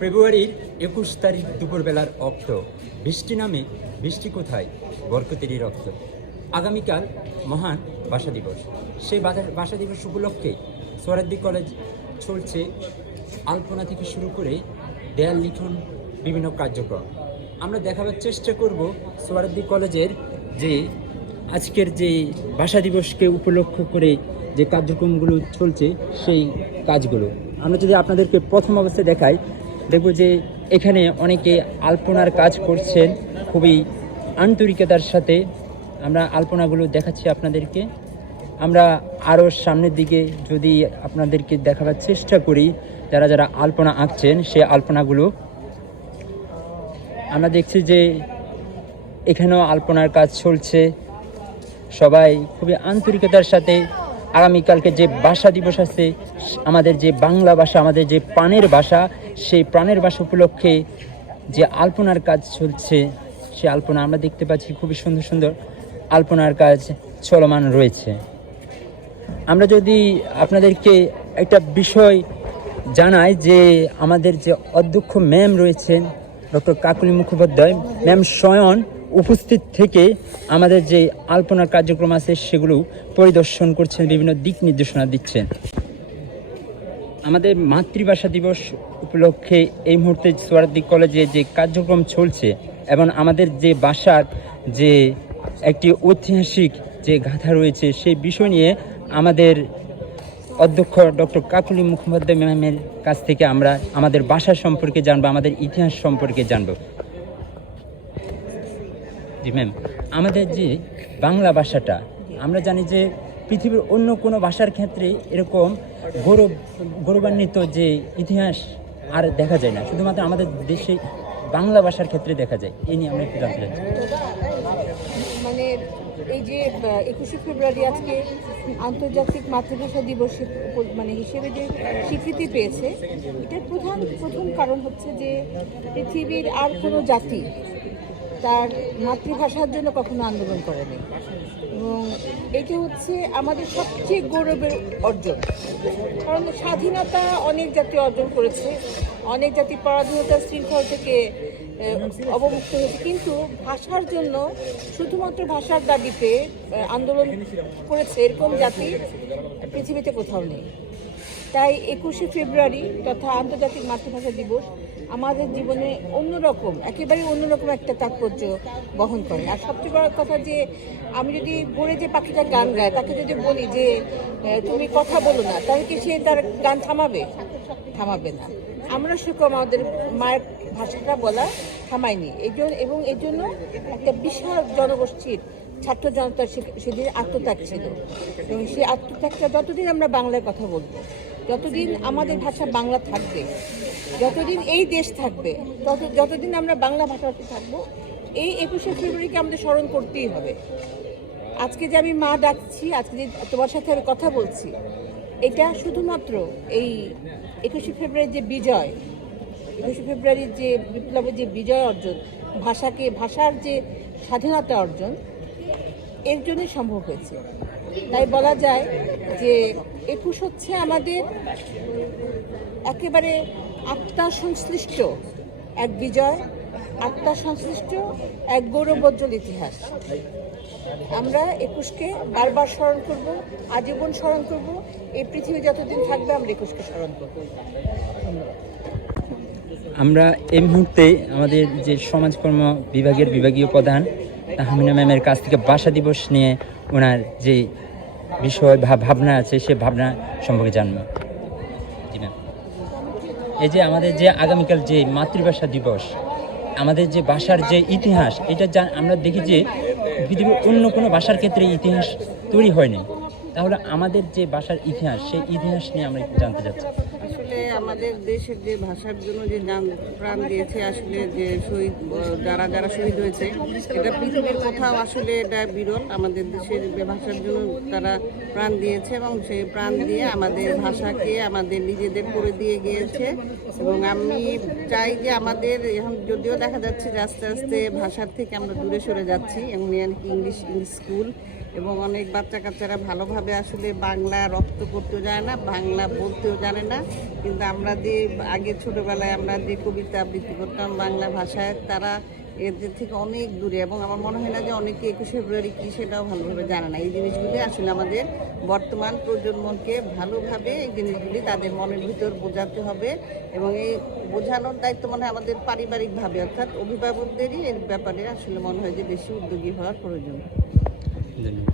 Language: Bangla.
ফেব্রুয়ারির ২১ তারিখ দুপুরবেলার অক্ত, বৃষ্টি নামে বৃষ্টি কোথায়, বরকতেরই রক্ত। আগামীকাল মহান ভাষা দিবস। সেই ভাষা দিবস উপলক্ষে সোহরাওয়ার্দী কলেজ চলছে আলপনা থেকে শুরু করে দেয়াল লিখন বিভিন্ন কার্যক্রম। আমরা দেখাবার চেষ্টা করব সোহরাওয়ার্দী কলেজের যে আজকের যে ভাষা দিবসকে উপলক্ষ করে যে কার্যক্রমগুলো চলছে সেই কাজগুলো। আমরা যদি আপনাদেরকে প্রথম অবস্থায় দেখাই, দেখব যে এখানে অনেকে আলপনার কাজ করছেন খুবই আন্তরিকতার সাথে। আমরা আলপনাগুলো দেখাচ্ছি আপনাদেরকে। আমরা আরও সামনের দিকে যদি আপনাদেরকে দেখাবার চেষ্টা করি, যারা যারা আলপনা আঁকছেন সেই আলপনাগুলো আমরা দেখছি যে এখানেও আলপনার কাজ চলছে। সবাই খুবই আন্তরিকতার সাথে আগামীকালকে যে ভাষা দিবস আছে, আমাদের যে বাংলা ভাষা, আমাদের যে প্রাণের ভাষা, সেই প্রাণের ভাষা উপলক্ষে যে আলপনার কাজ চলছে, সে আলপনা আমরা দেখতে পাচ্ছি। খুবই সুন্দর সুন্দর আলপনার কাজ চলমান রয়েছে। আমরা যদি আপনাদেরকে একটা বিষয় জানাই যে আমাদের যে অধ্যক্ষ ম্যাম রয়েছেন ডক্টর কাকলি মুখোপাধ্যায় ম্যাম স্বয়ং উপস্থিত থেকে আমাদের যে আলপনার কার্যক্রম আছে সেগুলো পরিদর্শন করছেন, বিভিন্ন দিক নির্দেশনা দিচ্ছেন। আমাদের মাতৃভাষা দিবস উপলক্ষে এই মুহূর্তে সোহরাওয়ার্দী কলেজে যে কার্যক্রম চলছে এবং আমাদের যে ভাষার যে একটি ঐতিহাসিক যে গাথা রয়েছে সেই বিষয় নিয়ে আমাদের অধ্যক্ষ ডক্টর কাকলি মুখোপাধ্যায় ম্যামের কাছ থেকে আমরা আমাদের ভাষা সম্পর্কে জানবো, আমাদের ইতিহাস সম্পর্কে জানবো। জি ম্যাম, আমাদের যে বাংলা ভাষাটা, আমরা জানি যে পৃথিবীর অন্য কোনো ভাষার ক্ষেত্রে এরকম গৌরবান্বিত যে ইতিহাস আর দেখা যায় না, শুধুমাত্র আমাদের দেশে বাংলা ভাষার ক্ষেত্রে দেখা যায়। এই নিয়ে আমরা একটু জানতে চাচ্ছি। মানে এই যে 21শে ফেব্রুয়ারি আজকে আন্তর্জাতিক মাতৃভাষা দিবস মানে হিসেবে যে স্বীকৃতি পেয়েছে, এটার প্রথম কারণ হচ্ছে যে পৃথিবীর আর কোনো জাতি তার মাতৃভাষার জন্য কখনো আন্দোলন করেনি, এবং এটা হচ্ছে আমাদের সবচেয়ে গৌরবের অর্জন। কারণ স্বাধীনতা অনেক জাতি অর্জন করেছে, অনেক জাতি পরাধীনতার শৃঙ্খল থেকে অবমুক্ত হয়েছে, কিন্তু ভাষার জন্য শুধুমাত্র ভাষার দাবিতে আন্দোলন করেছে এরকম জাতি পৃথিবীতে কোথাও নেই। তাই 21শে ফেব্রুয়ারি তথা আন্তর্জাতিক মাতৃভাষা দিবস আমাদের জীবনে অন্যরকম, একেবারে অন্যরকম একটা তাৎপর্য বহন করে। আর সবচেয়ে বড় কথা যে আমি যদি ভোরে যে পাখিটা গান গায় তাকে যদি বলি যে তুমি কথা বলো না, তাহলে কি সে তার গান থামাবে না। আমরা সেরকম আমাদের মায়ের ভাষাটা বলা থামাইনি, এবং এই জন্য একটা বিশাল জনগোষ্ঠীর ছাত্র জনতার সেদিন আত্মত্যাগ ছিল, এবং সেই আত্মত্যাগটা যতদিন আমরা বাংলায় কথা বলবো, যতদিন আমাদের ভাষা বাংলা থাকবে, যতদিন এই দেশ থাকবে, যতদিন আমরা বাংলা ভাষাতে থাকবো, এই 21শে ফেব্রুয়ারিকে আমাদের স্মরণ করতেই হবে। আজকে যে আমি মা ডাকছি, আজকে যে তোমার সাথে আমি কথা বলছি, এটা শুধুমাত্র এই 21শে ফেব্রুয়ারির যে বিজয়, 21শে ফেব্রুয়ারির যে বিপ্লবের যে বিজয় অর্জন, ভাষার যে স্বাধীনতা অর্জন, এর জন্যই সম্ভব হয়েছে। তাই বলা যায় যে 21 হচ্ছে আমাদের একেবারে আত্মা সংশ্লিষ্ট এক বিজয়, আত্মা সংশ্লিষ্ট এক গৌরবোজ্জ্বল ইতিহাস। আমরা 21কে বারবার স্মরণ করব, আজীবন স্মরণ করব। এই পৃথিবী যতদিন থাকবে আমরা 21কে স্মরণ করব। আমরা এই মুহূর্তে আমাদের যে সমাজকর্ম বিভাগের বিভাগীয় প্রধান তাহমিনা ম্যামের কাছ থেকে ভাষা দিবস নিয়ে ওনার যে বিষয় ভাবনা আছে সে ভাবনা সম্পর্কে জানব। জি ম্যাম, এই যে আমাদের যে আগামীকাল যে মাতৃভাষা দিবস, আমাদের যে ভাষার যে ইতিহাস, এটা আমরা দেখি যে পৃথিবীর অন্য কোনো ভাষার ক্ষেত্রে ইতিহাস তৈরি হয়নি। তাহলে আমাদের যে ভাষার ইতিহাস, সেই ইতিহাস নিয়ে আমরা একটু জানতে চাচ্ছি। আসলে আমাদের দেশের যে ভাষার জন্য যে প্রাণ দিয়েছে, আসলে যে শহীদ যারা শহীদ হয়েছে, এটা পৃথিবীর কোথাও আসলে এটা বিরল। আমাদের দেশের ভাষার জন্য তারা প্রাণ দিয়েছে এবং সেই প্রাণ দিয়ে আমাদের ভাষাকে আমাদের নিজেদের করে দিয়ে গিয়েছে। এবং আমি চাই যে আমাদের এখন যদিও দেখা যাচ্ছে যে আস্তে আস্তে ভাষার থেকে আমরা দূরে সরে যাচ্ছি, এমনি ইংলিশ স্কুল এবং অনেক বাচ্চা কাচ্চারা ভালোভাবে আসলে বাংলা রপ্ত করতেও জানে না, বাংলা বলতেও জানে না। কিন্তু আমরা যে আগে ছোটবেলায় আমরা যে কবিতা আবৃত্তি করতাম বাংলা ভাষায়, তারা এদের থেকে অনেক দূরে। এবং আমার মনে হয় না যে অনেকে 21শে ফেব্রুয়ারি কী সেটাও ভালোভাবে জানে না। এই জিনিসগুলি আসলে আমাদের বর্তমান প্রজন্মকে ভালোভাবে এই জিনিসগুলি তাদের মনের ভিতর বোঝাতে হবে। এবং এই বোঝানোর দায়িত্ব মনে হয় আমাদের পারিবারিকভাবে, অর্থাৎ অভিভাবকদেরই এর ব্যাপারে আসলে মনে হয় যে বেশি উদ্যোগী হওয়ার প্রয়োজন। ধন্যবাদ।